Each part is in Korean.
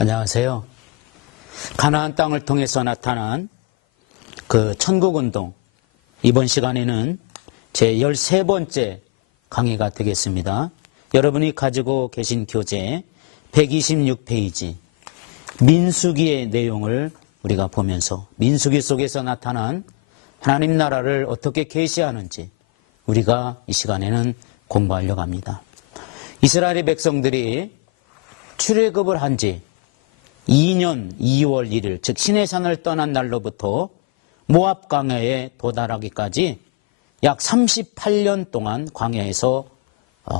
안녕하세요. 가나안 땅을 통해서 나타난 그 천국운동, 이번 시간에는 제 13번째 강의가 되겠습니다. 여러분이 가지고 계신 교재 126페이지 민수기의 내용을 우리가 보면서 민수기 속에서 나타난 하나님 나라를 어떻게 계시하는지 우리가 이 시간에는 공부하려고 합니다. 이스라엘의 백성들이 출애굽을 한 지 2년 2월 1일, 즉 시내산을 떠난 날로부터 모압 광야에 도달하기까지 약 38년 동안 광야에서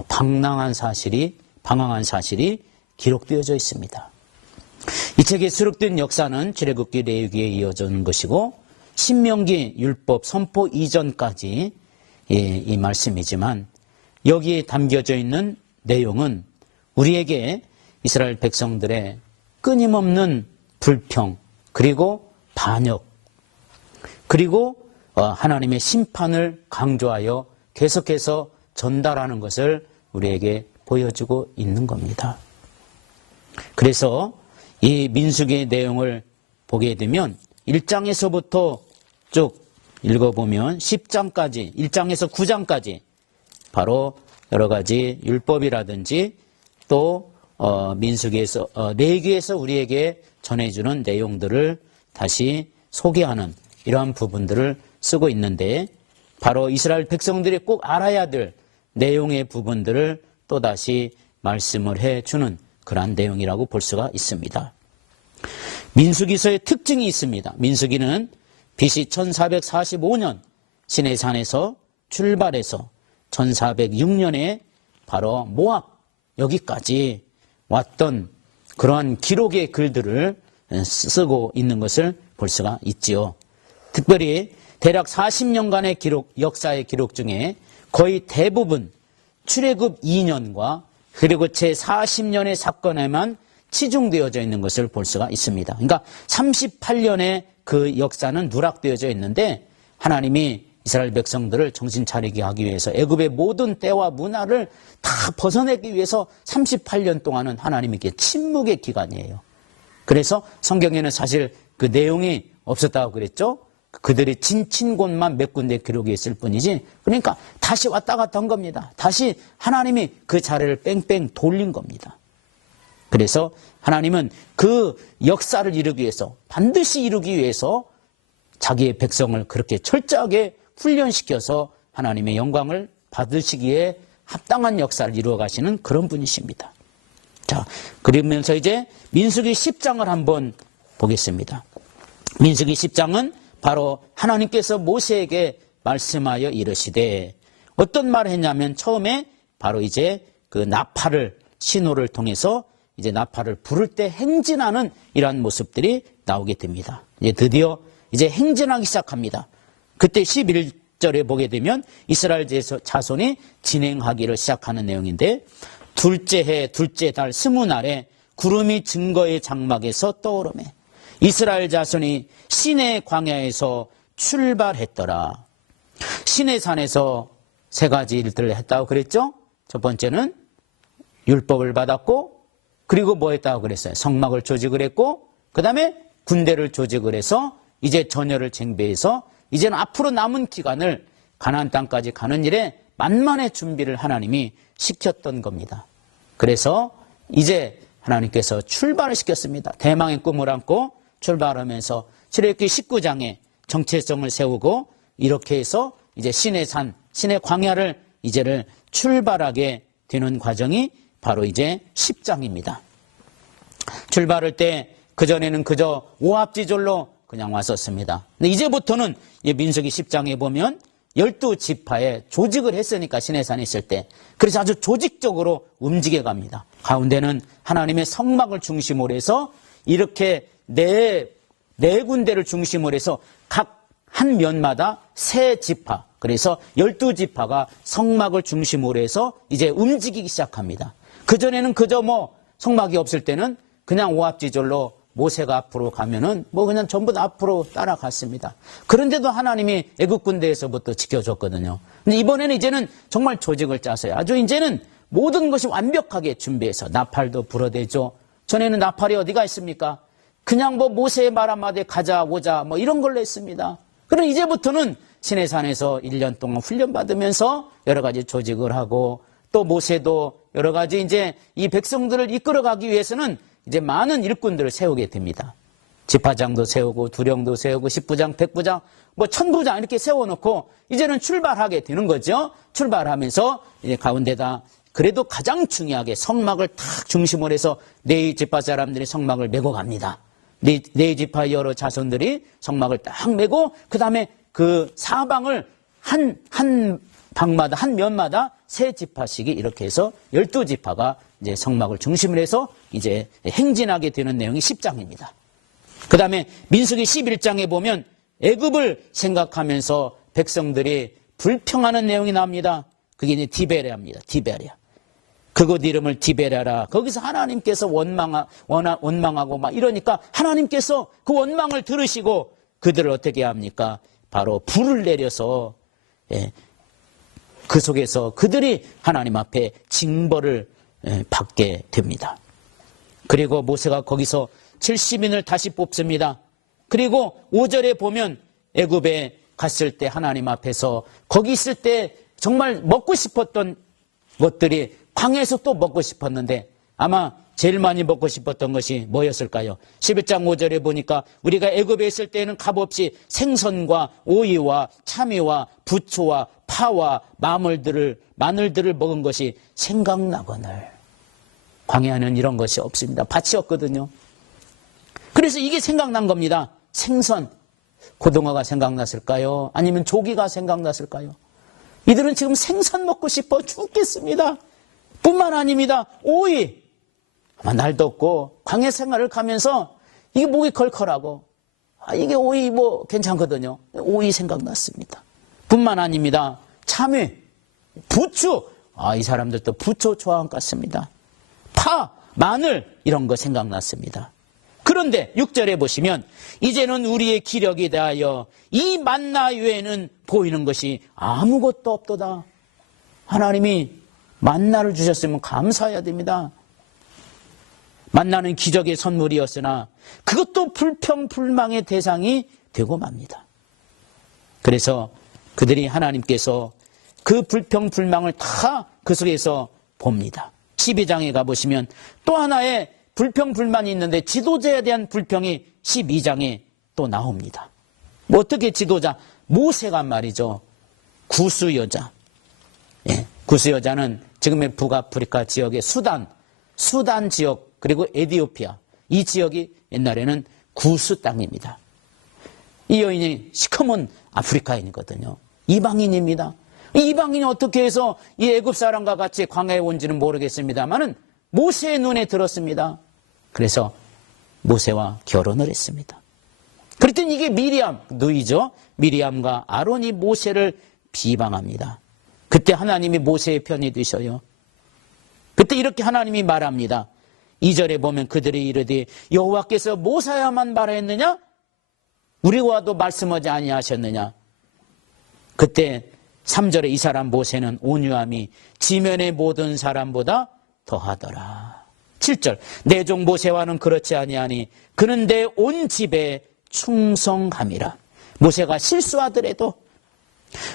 방황한 사실이 기록되어져 있습니다. 이 책에 수록된 역사는 출애굽기 레위기에 이어지는 것이고 신명기 율법 선포 이전까지 이 말씀이지만 여기에 담겨져 있는 내용은 우리에게 이스라엘 백성들의 끊임없는 불평, 그리고 반역, 그리고 하나님의 심판을 강조하여 계속해서 전달하는 것을 우리에게 보여주고 있는 겁니다. 그래서 이 민수기의 내용을 보게 되면 1장에서부터 쭉 읽어보면 10장까지, 1장에서 9장까지 바로 여러 가지 율법이라든지 또 민수기에서 레위기에서 우리에게 전해주는 내용들을 다시 소개하는 이러한 부분들을 쓰고 있는데 바로 이스라엘 백성들이 꼭 알아야 될 내용의 부분들을 또다시 말씀을 해주는 그러한 내용이라고 볼 수가 있습니다. 민수기서의 특징이 있습니다. 민수기는 BC 1445년 시내산에서 출발해서 1406년에 바로 모압 여기까지 왔던 그러한 기록의 글들을 쓰고 있는 것을 볼 수가 있지요. 특별히 대략 40년간의 기록, 역사의 기록 중에 거의 대부분 출애굽 2년과 그리고 제40년의 사건에만 치중되어져 있는 것을 볼 수가 있습니다. 그러니까 38년의 그 역사는 누락되어져 있는데 하나님이 이스라엘 백성들을 정신 차리게 하기 위해서 애굽의 모든 때와 문화를 다 벗어내기 위해서 38년 동안은 하나님에게 침묵의 기간이에요. 그래서 성경에는 사실 그 내용이 없었다고 그랬죠. 그들이 지친 곳만 몇 군데 기록이 있을 뿐이지. 그러니까 다시 왔다 갔다 한 겁니다. 다시 하나님이 그 자리를 뺑뺑 돌린 겁니다. 그래서 하나님은 그 역사를 이루기 위해서, 반드시 이루기 위해서 자기의 백성을 그렇게 철저하게 훈련시켜서 하나님의 영광을 받으시기에 합당한 역사를 이루어 가시는 그런 분이십니다. 자, 그러면서 이제 민수기 10장을 한번 보겠습니다. 민수기 10장은 바로 하나님께서 모세에게 말씀하여 이르시되 어떤 말을 했냐면 처음에 바로 이제 그 나팔을 신호를 통해서 이제 나팔을 부를 때 행진하는 이러한 모습들이 나오게 됩니다. 이제 드디어 이제 행진하기 시작합니다. 그때 11절에 보게 되면 이스라엘 자손이 진행하기를 시작하는 내용인데 둘째 해 둘째 달 20날에 구름이 증거의 장막에서 떠오르매 이스라엘 자손이 시내 광야에서 출발했더라. 시내 산에서 세 가지 일들을 했다고 그랬죠. 첫 번째는 율법을 받았고 그리고 뭐 했다고 그랬어요. 성막을 조직을 했고 그 다음에 군대를 조직을 해서 이제 전열을 쟁배해서 이제는 앞으로 남은 기간을 가나안 땅까지 가는 일에 만만의 준비를 하나님이 시켰던 겁니다. 그래서 이제 하나님께서 출발을 시켰습니다. 대망의 꿈을 안고 출발하면서 출애굽기 19장에 정체성을 세우고 이렇게 해서 이제 신의 산, 신의 광야를 이제를 출발하게 되는 과정이 바로 이제 10장입니다. 출발할 때 그전에는 그저 오합지졸로 그냥 왔었습니다. 근데 이제부터는 민수기 10장에 보면 12지파에 조직을 했으니까 시내산에 있을 때 그래서 아주 조직적으로 움직여 갑니다. 가운데는 하나님의 성막을 중심으로 해서 이렇게 네 군데를 중심으로 해서 각 한 면마다 세 지파, 그래서 12지파가 성막을 중심으로 해서 이제 움직이기 시작합니다. 그전에는 그저 성막이 없을 때는 그냥 오합지졸로 모세가 앞으로 가면은 그냥 전부 다 앞으로 따라갔습니다. 그런데도 하나님이 애굽 군대에서부터 지켜줬거든요. 근데 이번에는 이제는 정말 조직을 짜서요. 아주 이제는 모든 것이 완벽하게 준비해서 나팔도 불어대죠. 전에는 나팔이 어디가 있습니까? 그냥 뭐 모세의 말 한마디에 가자 오자 뭐 이런 걸로 했습니다. 그럼 이제부터는 시내산에서 1년 동안 훈련받으면서 여러 가지 조직을 하고 또 모세도 여러 가지 이제 이 백성들을 이끌어가기 위해서는 이제 많은 일꾼들을 세우게 됩니다. 지파장도 세우고 두령도 세우고 십부장, 백부장, 뭐 천부장 이렇게 세워놓고 이제는 출발하게 되는 거죠. 출발하면서 이제 가운데다 그래도 가장 중요하게 성막을 탁 중심으로 해서 네 지파 사람들이 성막을 메고 갑니다. 네 지파 여러 자손들이 성막을 딱 메고 그 다음에 그 사방을 한 방마다 한 면마다 세 지파씩이 이렇게 해서 12지파가 이제 성막을 중심으로 해서 이제 행진하게 되는 내용이 10장입니다. 그 다음에 민수기 11장에 보면 애굽을 생각하면서 백성들이 불평하는 내용이 나옵니다. 그게 이제 디베레아입니다. 디베레아. 그곳 이름을 디베레아라. 거기서 하나님께서 원망하고 막 이러니까 하나님께서 그 원망을 들으시고 그들을 어떻게 합니까? 바로 불을 내려서 그 속에서 그들이 하나님 앞에 징벌을 받게 됩니다. 그리고 모세가 거기서 70인을 다시 뽑습니다. 그리고 5절에 보면 애굽에 갔을 때 하나님 앞에서 거기 있을 때 정말 먹고 싶었던 것들이 광야에서 또 먹고 싶었는데 아마 제일 많이 먹고 싶었던 것이 뭐였을까요? 11장 5절에 보니까 우리가 애굽에 있을 때는 값없이 생선과 오이와 참외와 부초와 파와 마늘들을 먹은 것이 생각나거늘. 광야는 이런 것이 없습니다. 밭이 없거든요. 그래서 이게 생각난 겁니다. 생선. 고등어가 생각났을까요? 아니면 조기가 생각났을까요? 이들은 지금 생선 먹고 싶어 죽겠습니다. 뿐만 아닙니다. 오이. 아마 날도 없고 광야 생활을 가면서 이게 목이 걸컬하고 이게 오이 뭐 괜찮거든요. 오이 생각났습니다. 뿐만 아닙니다. 참외, 부추. 이 사람들도 부초 좋아한 것 같습니다. 파, 마늘 이런 거 생각났습니다. 그런데 6절에 보시면 이제는 우리의 기력이 다하여 이 만나 외에는 보이는 것이 아무것도 없도다. 하나님이 만나를 주셨으면 감사해야 됩니다. 만나는 기적의 선물이었으나 그것도 불평불망의 대상이 되고 맙니다. 그래서 그들이 하나님께서 그 불평불망을 다 그 속에서 봅니다. 12장에 가보시면 또 하나의 불평불만이 있는데 지도자에 대한 불평이 12장에 또 나옵니다. 뭐 어떻게 지도자? 모세가 말이죠. 구스여자. 구스여자는 지금의 북아프리카 지역의 수단 지역 그리고 에티오피아 이 지역이 옛날에는 구스 땅입니다. 이 여인이 시커먼 아프리카인이거든요. 이방인입니다. 이방인이 어떻게 해서 이 애굽 사람과 같이 광야에 온지는 모르겠습니다만은 모세의 눈에 들었습니다. 그래서 모세와 결혼을 했습니다. 그랬더니 이게 미리암, 누이죠. 미리암과 아론이 모세를 비방합니다. 그때 하나님이 모세의 편이 되셔요. 그때 이렇게 하나님이 말합니다. 2절에 보면 그들이 이르되 여호와께서 모세야만 말하였느냐? 우리와도 말씀하지 아니하셨느냐? 그때 3절에 이 사람 모세는 온유함이 지면의 모든 사람보다 더하더라. 7절 내 종 모세와는 그렇지 아니하니 그는 내 온 집에 충성함이라. 모세가 실수하더라도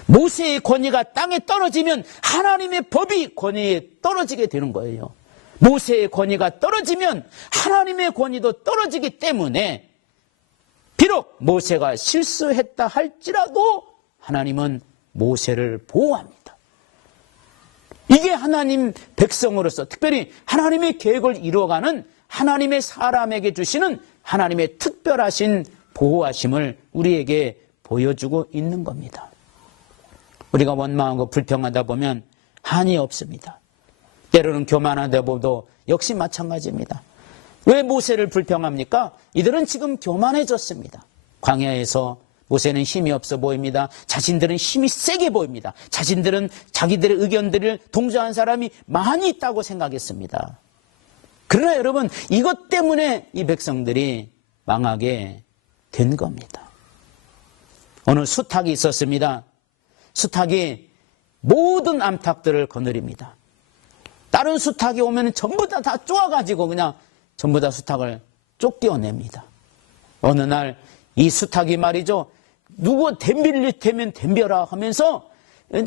모세의 권위가 땅에 떨어지면 하나님의 법이 권위에 떨어지게 되는 거예요. 모세의 권위가 떨어지면 하나님의 권위도 떨어지기 때문에 비록 모세가 실수했다 할지라도 하나님은 모세를 보호합니다. 이게 하나님 백성으로서 특별히 하나님의 계획을 이루어가는 하나님의 사람에게 주시는 하나님의 특별하신 보호하심을 우리에게 보여주고 있는 겁니다. 우리가 원망하고 불평하다 보면 한이 없습니다. 때로는 교만하다 보도 역시 마찬가지입니다. 왜 모세를 불평합니까? 이들은 지금 교만해졌습니다. 광야에서 모세는 힘이 없어 보입니다. 자신들은 힘이 세게 보입니다. 자신들은 자기들의 의견들을 동조한 사람이 많이 있다고 생각했습니다. 그러나 여러분 이것 때문에 이 백성들이 망하게 된 겁니다. 오늘 수탉이 있었습니다. 수탉이 모든 암탉들을 거느립니다. 다른 수탉이 오면 전부 다 쪼아가지고 그냥 전부 다 수탉을 쫓겨냅니다. 어느 날 이 수탉이 말이죠, 누구 덤빌 테면 덤벼라 하면서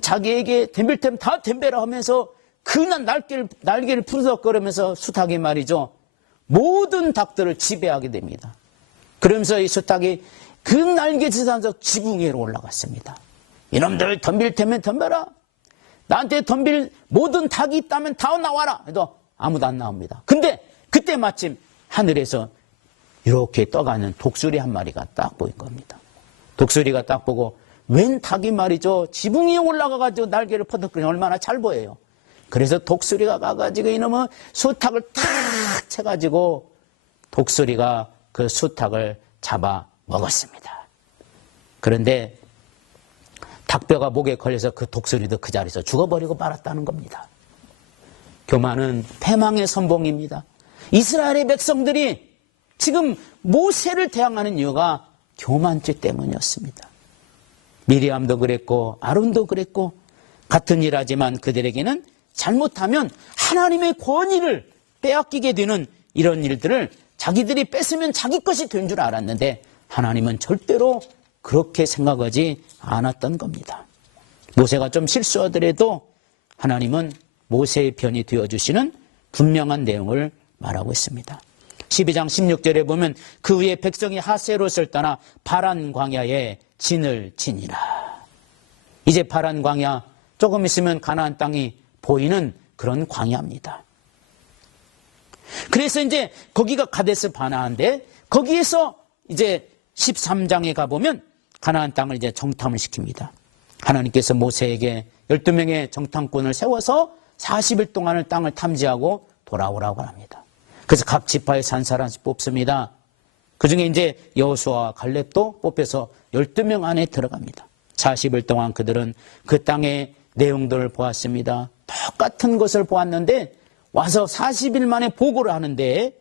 자기에게 덤빌 테면 다 덤벼라 하면서 그날 날개를 푸르덕거리면서 수탉이 말이죠, 모든 닭들을 지배하게 됩니다. 그러면서 이 수탉이 그 날개짓하면서 지붕 위로 올라갔습니다. 이놈들 덤빌 테면 덤벼라. 나한테 덤빌 모든 닭이 있다면 다 나와라. 해도 아무도 안 나옵니다. 근데 그때 마침 하늘에서 이렇게 떠가는 독수리 한 마리가 딱 보인 겁니다. 독수리가 딱 보고 웬 닭이 말이죠, 지붕 위에 올라가가지고 날개를 퍼덕거리니 얼마나 잘 보여요. 그래서 독수리가 가가지고 이놈은 수탉을 탁 쳐가지고 독수리가 그 수탉을 잡아 먹었습니다. 그런데 닭뼈가 목에 걸려서 그 독수리도 그 자리에서 죽어버리고 말았다는 겁니다. 교만은 패망의 선봉입니다. 이스라엘의 백성들이 지금 모세를 대항하는 이유가 교만죄 때문이었습니다. 미리암도 그랬고 아론도 그랬고 같은 일하지만 그들에게는 잘못하면 하나님의 권위를 빼앗기게 되는 이런 일들을 자기들이 뺏으면 자기 것이 된 줄 알았는데 하나님은 절대로 그렇게 생각하지 않았던 겁니다. 모세가 좀 실수하더라도 하나님은 모세의 편이 되어주시는 분명한 내용을 말하고 있습니다. 12장 16절에 보면 그 후에 백성이 하세롯을 떠나 파란 광야에 진을 지니라. 이제 파란 광야, 조금 있으면 가나안 땅이 보이는 그런 광야입니다. 그래서 이제 거기가 가데스 바나인데 거기에서 이제 13장에 가보면 가나안 땅을 이제 정탐을 시킵니다. 하나님께서 모세에게 12명의 정탐꾼을 세워서 40일 동안을 땅을 탐지하고 돌아오라고 합니다. 그래서 각 지파에서 한 사람씩 뽑습니다. 그 중에 이제 여호수아와 갈렙도 뽑혀서 12명 안에 들어갑니다. 40일 동안 그들은 그 땅의 내용들을 보았습니다. 똑같은 것을 보았는데 와서 40일 만에 보고를 하는데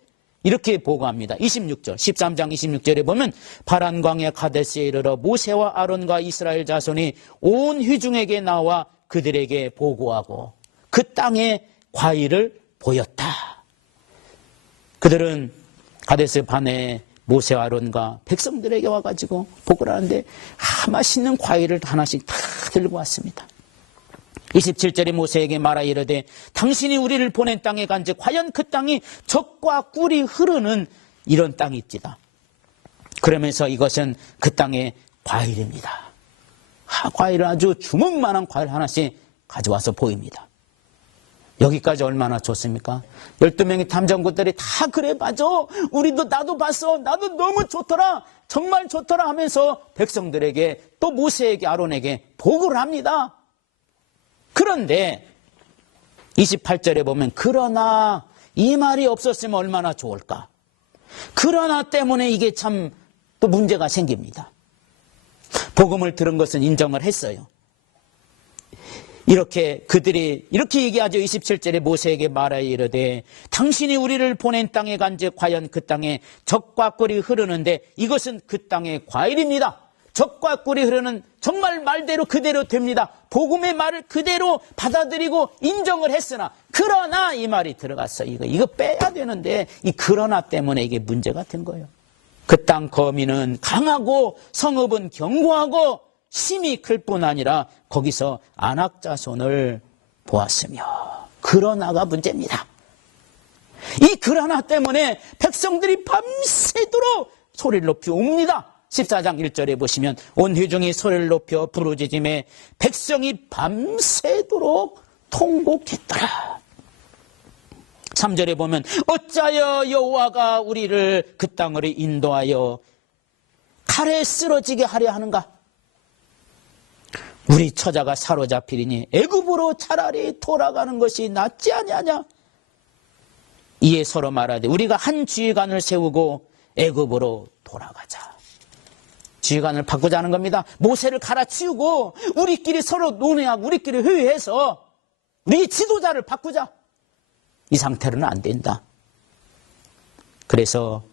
이렇게 보고합니다. 26절, 13장 26절에 보면 파란 광야 가데스에 이르러 모세와 아론과 이스라엘 자손이 온 회중에게 나와 그들에게 보고하고 그 땅의 과일을 보였다. 그들은 가데스 바네에 모세와 아론과 백성들에게 와가지고 보고를 하는데 맛있는 과일을 하나씩 다 들고 왔습니다. 27절에 모세에게 말하 이르되 당신이 우리를 보낸 땅에 간즉 과연 그 땅이 젖과 꿀이 흐르는 이런 땅이 있지다. 그러면서 이것은 그 땅의 과일입니다. 과일을 아주 주먹만한 과일 하나씩 가져와서 보입니다. 여기까지 얼마나 좋습니까? 12명의 탐정꾼들이 다 그래 맞아. 우리도 나도 봤어. 나도 너무 좋더라. 정말 좋더라 하면서 백성들에게 또 모세에게 아론에게 보고를 합니다. 그런데 28절에 보면 그러나 이 말이 없었으면 얼마나 좋을까. 그러나 때문에 이게 참 또 문제가 생깁니다. 복음을 들은 것은 인정을 했어요. 이렇게 그들이 이렇게 얘기하죠. 27절에 모세에게 말하여 이르되 당신이 우리를 보낸 땅에 간즉 과연 그 땅에 젖과 꿀이 흐르는데 이것은 그 땅의 과일입니다. 젖과 꿀이 흐르는 정말 말대로 그대로 됩니다. 복음의 말을 그대로 받아들이고 인정을 했으나 그러나 이 말이 들어갔어. 이거 빼야 되는데 이 그러나 때문에 이게 문제가 된 거예요. 그 땅 거민은 강하고 성읍은 견고하고 심이 클 뿐 아니라 거기서 안악 자손을 보았으며 그러나가 문제입니다. 이 그러나 때문에 백성들이 밤새도록 소리를 높이 웁니다. 14장 1절에 보시면 온 회중이 소리를 높여 부르짖음에 백성이 밤새도록 통곡했더라. 3절에 보면 어찌하여 여호와가 우리를 그 땅으로 인도하여 칼에 쓰러지게 하려 하는가? 우리 처자가 사로잡히리니 애굽으로 차라리 돌아가는 것이 낫지 아니하냐? 이에 서로 말하되 우리가 한 지휘관을 세우고 애굽으로 돌아가자. 지휘관을 바꾸자는 겁니다. 모세를 갈아치우고 우리끼리 서로 논의하고 우리끼리 회의해서 우리 지도자를 바꾸자. 이 상태로는 안 된다. 그래서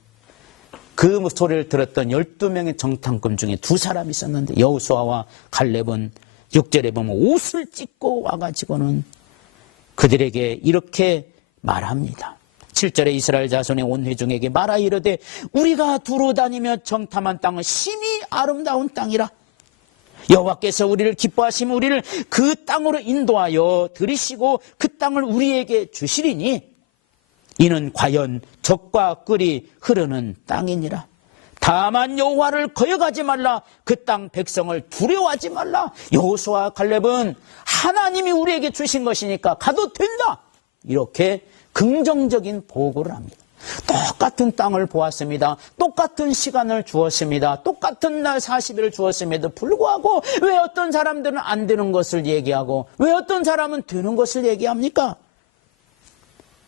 그 소리를 들었던 12명의 정탐꾼 중에 두 사람이 있었는데 여호수아와 갈렙은 6절에 보면 옷을 찢고 와가지고는 그들에게 이렇게 말합니다. 7절에 이스라엘 자손의 온 회중에게 말하 이르되 우리가 두루 다니며 정탐한 땅은 심히 아름다운 땅이라. 여호와께서 우리를 기뻐하시면 우리를 그 땅으로 인도하여 들이시고 그 땅을 우리에게 주시리니 이는 과연 젖과 꿀이 흐르는 땅이니라. 다만 여호와를 거역하지 말라. 그 땅 백성을 두려워하지 말라. 여호수아와 갈렙은 하나님이 우리에게 주신 것이니까 가도 된다. 이렇게 긍정적인 보고를 합니다. 똑같은 땅을 보았습니다. 똑같은 시간을 주었습니다. 똑같은 날 40일을 주었음에도 불구하고 왜 어떤 사람들은 안 되는 것을 얘기하고 왜 어떤 사람은 되는 것을 얘기합니까?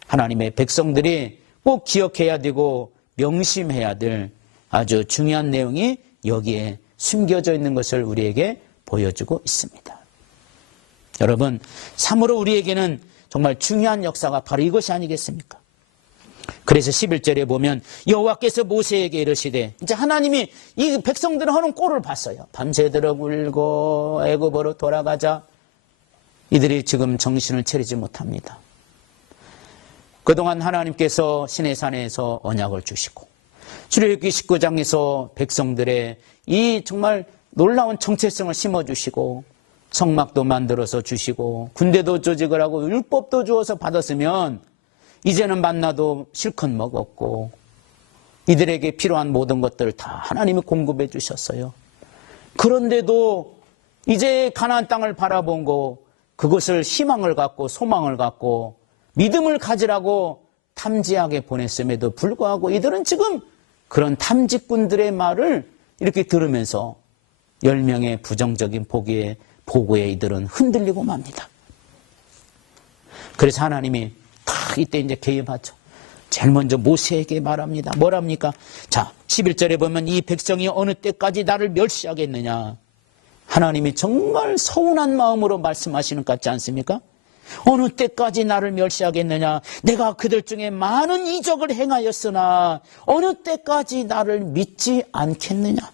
하나님의 백성들이 꼭 기억해야 되고 명심해야 될 아주 중요한 내용이 여기에 숨겨져 있는 것을 우리에게 보여주고 있습니다. 여러분, 참으로 우리에게는 정말 중요한 역사가 바로 이것이 아니겠습니까? 그래서 11절에 보면 여호와께서 모세에게 이르시되, 이제 하나님이 이 백성들은 하는 꼴을 봤어요. 밤새도록 울고 애굽으로 돌아가자. 이들이 지금 정신을 차리지 못합니다. 그동안 하나님께서 시내산에서 언약을 주시고 출애굽기 19장에서 백성들의 이 정말 놀라운 정체성을 심어주시고 성막도 만들어서 주시고 군대도 조직을 하고 율법도 주어서 받았으면 이제는 만나도 실컷 먹었고 이들에게 필요한 모든 것들을 다 하나님이 공급해 주셨어요. 그런데도 이제 가나안 땅을 바라본 그것을 희망을 갖고 소망을 갖고 믿음을 가지라고 탐지하게 보냈음에도 불구하고 이들은 지금 그런 탐지꾼들의 말을 이렇게 들으면서 10명의 부정적인 보고에 이들은 흔들리고 맙니다. 그래서 하나님이 딱 이때 이제 개입하죠. 제일 먼저 모세에게 말합니다. 뭐랍니까? 자, 11절에 보면 이 백성이 어느 때까지 나를 멸시하겠느냐. 하나님이 정말 서운한 마음으로 말씀하시는 것 같지 않습니까? 어느 때까지 나를 멸시하겠느냐. 내가 그들 중에 많은 이적을 행하였으나 어느 때까지 나를 믿지 않겠느냐.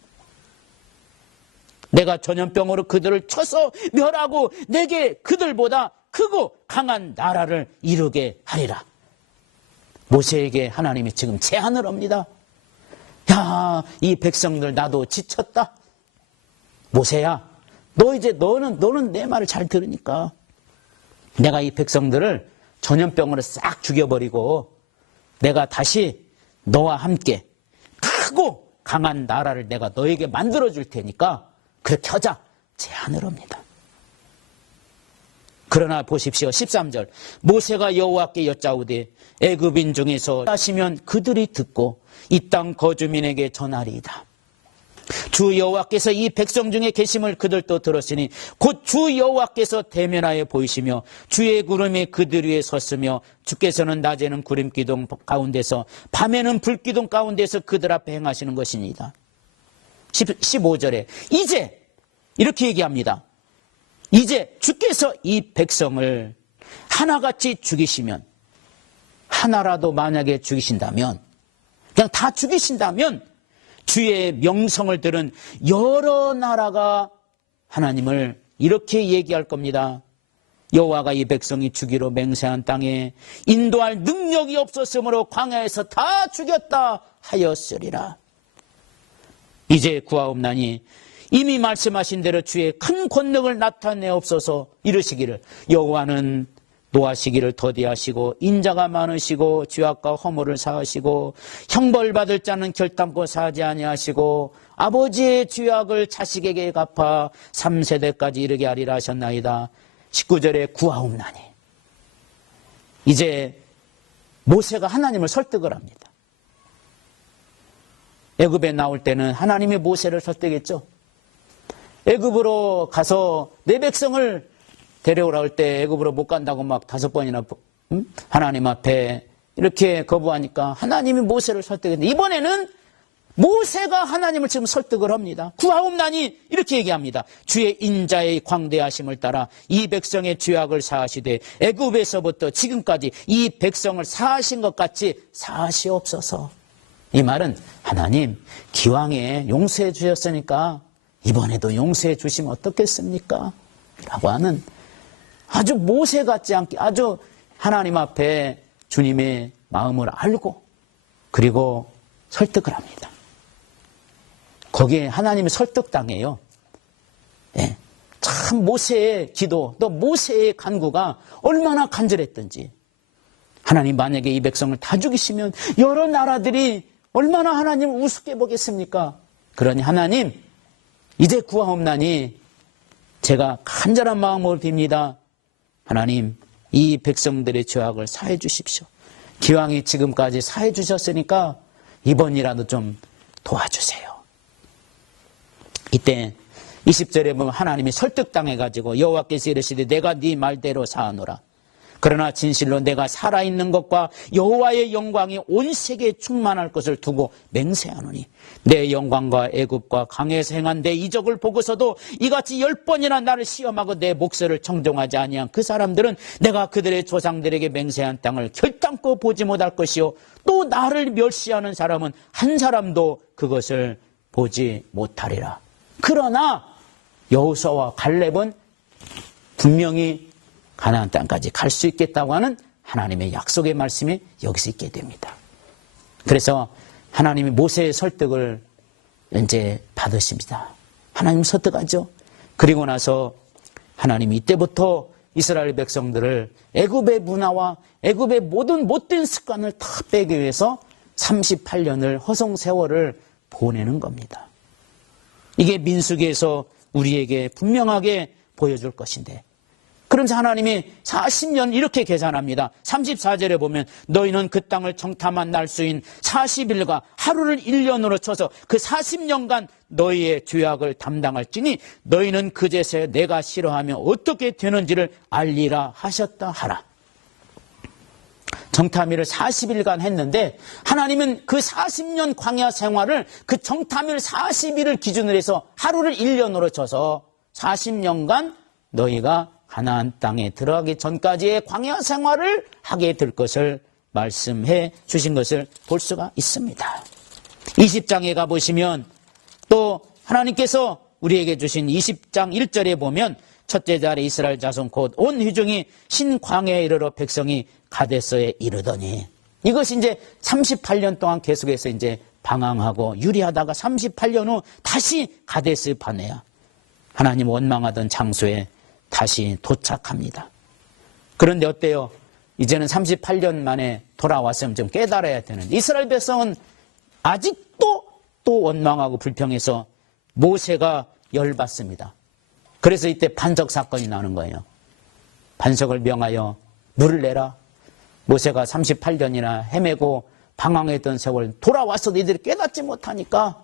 내가 전염병으로 그들을 쳐서 멸하고 내게 그들보다 크고 강한 나라를 이루게 하리라. 모세에게 하나님이 지금 제안을 합니다. 야, 이 백성들 나도 지쳤다. 모세야, 너는 내 말을 잘 들으니까 내가 이 백성들을 전염병으로 싹 죽여버리고 내가 다시 너와 함께 크고 강한 나라를 내가 너에게 만들어줄 테니까 그렇게 하자. 제안을 합니다. 그러나 보십시오. 13절. 모세가 여호와께 여짜오되 애굽인 중에서 하시면 그들이 듣고 이 땅 거주민에게 전하리이다. 주 여호와께서 이 백성 중에 계심을 그들도 들었으니 곧 주 여호와께서 대면하여 보이시며 주의 구름이 그들 위에 섰으며 주께서는 낮에는 구름 기둥 가운데서 밤에는 불 기둥 가운데서 그들 앞에 행하시는 것이니이다. 15절에 이제 이렇게 얘기합니다. 이제 주께서 이 백성을 하나같이 죽이시면, 하나라도 만약에 죽이신다면, 그냥 다 죽이신다면 주의 명성을 들은 여러 나라가 하나님을 이렇게 얘기할 겁니다. 여호와가 이 백성이 주기로 맹세한 땅에 인도할 능력이 없었으므로 광야에서 다 죽였다 하였으리라. 이제 구하옵나니 이미 말씀하신 대로 주의 큰 권능을 나타내옵소서. 이르시기를 여호와는 노하시기를 더디하시고 인자가 많으시고 죄악과 허물을 사하시고 형벌받을 자는 결단코 사지 아니하시고 아버지의 죄악을 자식에게 갚아 3세대까지 이르게 하리라 하셨나이다. 19절에 구하옵나니. 이제 모세가 하나님을 설득을 합니다. 애굽에 나올 때는 하나님이 모세를 설득했죠. 애굽으로 가서 내 백성을 데려오라 할 때 애굽으로 못 간다고 막 5번이나 하나님 앞에 이렇게 거부하니까 하나님이 모세를 설득했는데 이번에는 모세가 하나님을 지금 설득을 합니다. 구하옵나니 이렇게 얘기합니다. 주의 인자의 광대하심을 따라 이 백성의 죄악을 사하시되 애굽에서부터 지금까지 이 백성을 사하신 것 같이 사하시옵소서. 이 말은 하나님 기왕에 용서해 주셨으니까 이번에도 용서해 주시면 어떻겠습니까? 라고 하는 아주 모세 같지 않게 아주 하나님 앞에 주님의 마음을 알고 그리고 설득을 합니다. 거기에 하나님이 설득당해요. 예. 참 모세의 기도, 또 모세의 간구가 얼마나 간절했던지. 하나님 만약에 이 백성을 다 죽이시면 여러 나라들이 얼마나 하나님을 우습게 보겠습니까? 그러니 하나님 이제 구하옵나니 제가 간절한 마음을 빕니다. 하나님 이 백성들의 죄악을 사해 주십시오. 기왕이 지금까지 사해 주셨으니까 이번이라도 좀 도와주세요. 이때 20절에 보면 하나님이 설득당해가지고 여호와께서 이르시되 내가 네 말대로 사하노라. 그러나 진실로 내가 살아있는 것과 여호와의 영광이 온 세계에 충만할 것을 두고 맹세하노니 내 영광과 애굽과 강에서 행한 내 이적을 보고서도 이같이 10번이나 나를 시험하고 내 목소리를 청종하지 아니한 그 사람들은 내가 그들의 조상들에게 맹세한 땅을 결단코 보지 못할 것이요 또 나를 멸시하는 사람은 한 사람도 그것을 보지 못하리라. 그러나 여호수아와 갈렙은 분명히 가나안 땅까지 갈 수 있겠다고 하는 하나님의 약속의 말씀이 여기서 있게 됩니다. 그래서 하나님이 모세의 설득을 이제 받으십니다. 하나님 설득하죠. 그리고 나서 하나님이 이때부터 이스라엘 백성들을 애굽의 문화와 애굽의 모든 못된 습관을 다 빼기 위해서 38년을 허송 세월을 보내는 겁니다. 이게 민수기에서 우리에게 분명하게 보여줄 것인데 그러면서 하나님이 40년 이렇게 계산합니다. 34절에 보면 너희는 그 땅을 정탐한 날 수인 40일과 하루를 1년으로 쳐서 그 40년간 너희의 죄악을 담당할지니 너희는 그제서야 내가 싫어하며 어떻게 되는지를 알리라 하셨다 하라. 정탐일을 40일간 했는데 하나님은 그 40년 광야 생활을 그 정탐일 40일을 기준으로 해서 하루를 1년으로 쳐서 40년간 너희가 가나안 땅에 들어가기 전까지의 광야 생활을 하게 될 것을 말씀해 주신 것을 볼 수가 있습니다. 20장에 가보시면 또 하나님께서 우리에게 주신 20장 1절에 보면 첫째 달에 이스라엘 자손 곧 온 회중이 신광야에 이르러 백성이 가데스에 이르더니 이것이 이제 38년 동안 계속해서 이제 방황하고 유리하다가 38년 후 다시 가데스 바네아 하나님 원망하던 장소에 다시 도착합니다. 그런데 어때요? 이제는 38년 만에 돌아왔으면 좀 깨달아야 되는데 이스라엘 백성은 아직도 또 원망하고 불평해서 모세가 열받습니다. 그래서 이때 반석 사건이 나는 거예요. 반석을 명하여 물을 내라. 모세가 38년이나 헤매고 방황했던 세월 돌아와서도 이들이 깨닫지 못하니까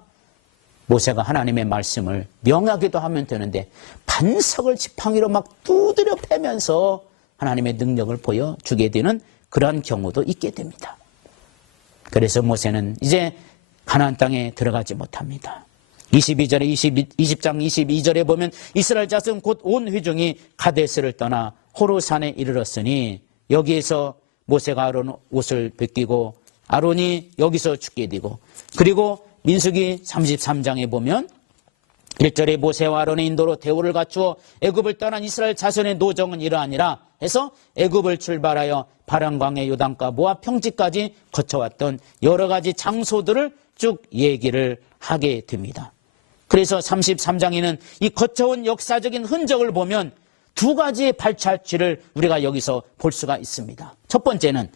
모세가 하나님의 말씀을 명하기도 하면 되는데 반석을 지팡이로 막 두드려 패면서 하나님의 능력을 보여주게 되는 그러한 경우도 있게 됩니다. 그래서 모세는 이제 가나안 땅에 들어가지 못합니다. 22절에 20장 22절에 보면 이스라엘 자손 곧 온 회중이 가데스를 떠나 호르산에 이르렀으니 여기에서 모세가 아론 옷을 벗기고 아론이 여기서 죽게 되고 그리고 민수기 33장에 보면 1절에 모세와 아론의 인도로 대우를 갖추어 애굽을 떠난 이스라엘 자손의 노정은 이러하니라 해서 애굽을 출발하여 바람광야 요단가 모압 평지까지 거쳐왔던 여러 가지 장소들을 쭉 얘기를 하게 됩니다. 그래서 33장에는 이 거쳐온 역사적인 흔적을 보면 두 가지의 발자취를 우리가 여기서 볼 수가 있습니다. 첫 번째는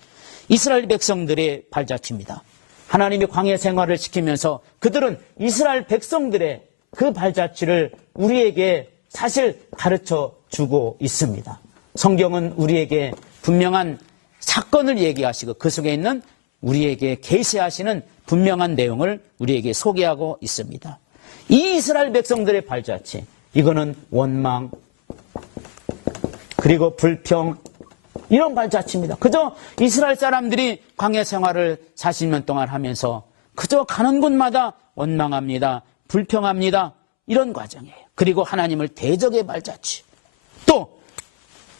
이스라엘 백성들의 발자취입니다. 하나님이 광야 생활을 시키면서 그들은 이스라엘 백성들의 그 발자취를 우리에게 사실 가르쳐 주고 있습니다. 성경은 우리에게 분명한 사건을 얘기하시고 그 속에 있는 우리에게 계시하시는 분명한 내용을 우리에게 소개하고 있습니다. 이 이스라엘 백성들의 발자취, 이거는 원망, 그리고 불평, 이런 발자취입니다. 그저 이스라엘 사람들이 광야 생활을 40년 동안 하면서 그저 가는 곳마다 원망합니다. 불평합니다. 이런 과정이에요. 그리고 하나님을 대적의 발자취. 또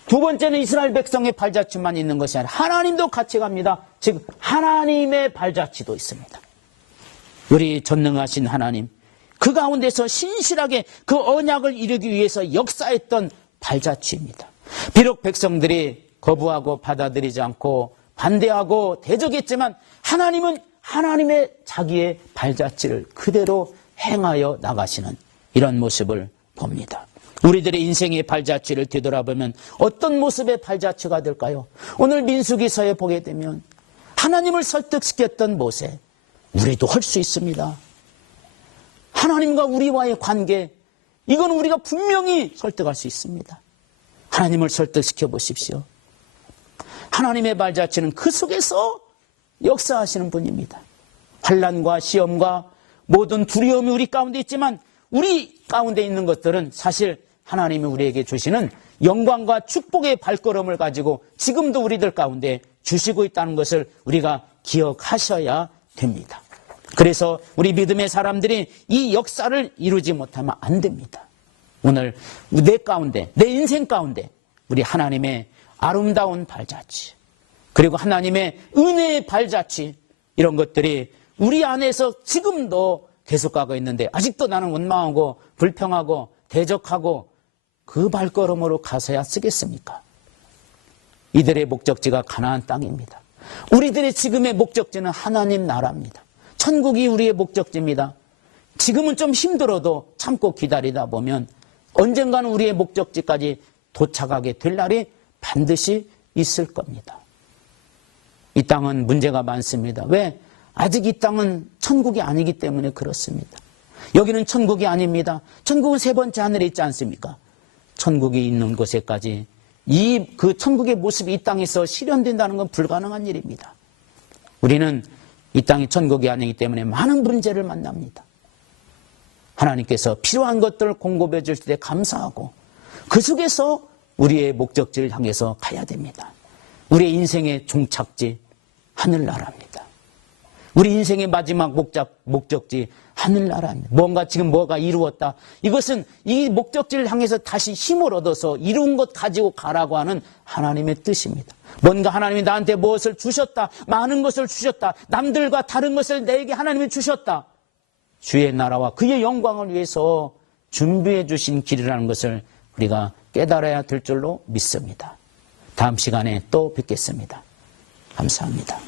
두 번째는 이스라엘 백성의 발자취만 있는 것이 아니라 하나님도 같이 갑니다. 즉 하나님의 발자취도 있습니다. 우리 전능하신 하나님, 그 가운데서 신실하게 그 언약을 이루기 위해서 역사했던 발자취입니다. 비록 백성들이 거부하고 받아들이지 않고 반대하고 대적했지만 하나님은 하나님의 자기의 발자취를 그대로 행하여 나가시는 이런 모습을 봅니다. 우리들의 인생의 발자취를 뒤돌아보면 어떤 모습의 발자취가 될까요? 오늘 민수기서에 보게 되면 하나님을 설득시켰던 모세, 우리도 할 수 있습니다. 하나님과 우리와의 관계, 이건 우리가 분명히 설득할 수 있습니다. 하나님을 설득시켜 보십시오. 하나님의 발자취는 그 속에서 역사하시는 분입니다. 환난과 시험과 모든 두려움이 우리 가운데 있지만 우리 가운데 있는 것들은 사실 하나님이 우리에게 주시는 영광과 축복의 발걸음을 가지고 지금도 우리들 가운데 주시고 있다는 것을 우리가 기억하셔야 됩니다. 그래서 우리 믿음의 사람들이 이 역사를 이루지 못하면 안 됩니다. 오늘 내 가운데, 내 인생 가운데 우리 하나님의 아름다운 발자취, 그리고 하나님의 은혜의 발자취, 이런 것들이 우리 안에서 지금도 계속가고 있는데 아직도 나는 원망하고 불평하고 대적하고 그 발걸음으로 가서야 쓰겠습니까? 이들의 목적지가 가나안 땅입니다. 우리들의 지금의 목적지는 하나님 나라입니다. 천국이 우리의 목적지입니다. 지금은 좀 힘들어도 참고 기다리다 보면 언젠가는 우리의 목적지까지 도착하게 될 날이 반드시 있을 겁니다. 이 땅은 문제가 많습니다. 왜? 아직 이 땅은 천국이 아니기 때문에 그렇습니다. 여기는 천국이 아닙니다. 천국은 세 번째 하늘에 있지 않습니까? 천국이 있는 곳에까지 그 천국의 모습이 이 땅에서 실현된다는 건 불가능한 일입니다. 우리는 이 땅이 천국이 아니기 때문에 많은 문제를 만납니다. 하나님께서 필요한 것들을 공급해 주실 때 감사하고 그 속에서 우리의 목적지를 향해서 가야 됩니다. 우리의 인생의 종착지 하늘나라입니다. 우리 인생의 마지막 목적지 하늘나라입니다. 뭔가 지금 뭐가 이루었다. 이것은 이 목적지를 향해서 다시 힘을 얻어서 이룬 것 가지고 가라고 하는 하나님의 뜻입니다. 뭔가 하나님이 나한테 무엇을 주셨다. 많은 것을 주셨다. 남들과 다른 것을 내게 하나님이 주셨다. 주의 나라와 그의 영광을 위해서 준비해 주신 길이라는 것을 우리가 깨달아야 될 줄로 믿습니다. 다음 시간에 또 뵙겠습니다. 감사합니다.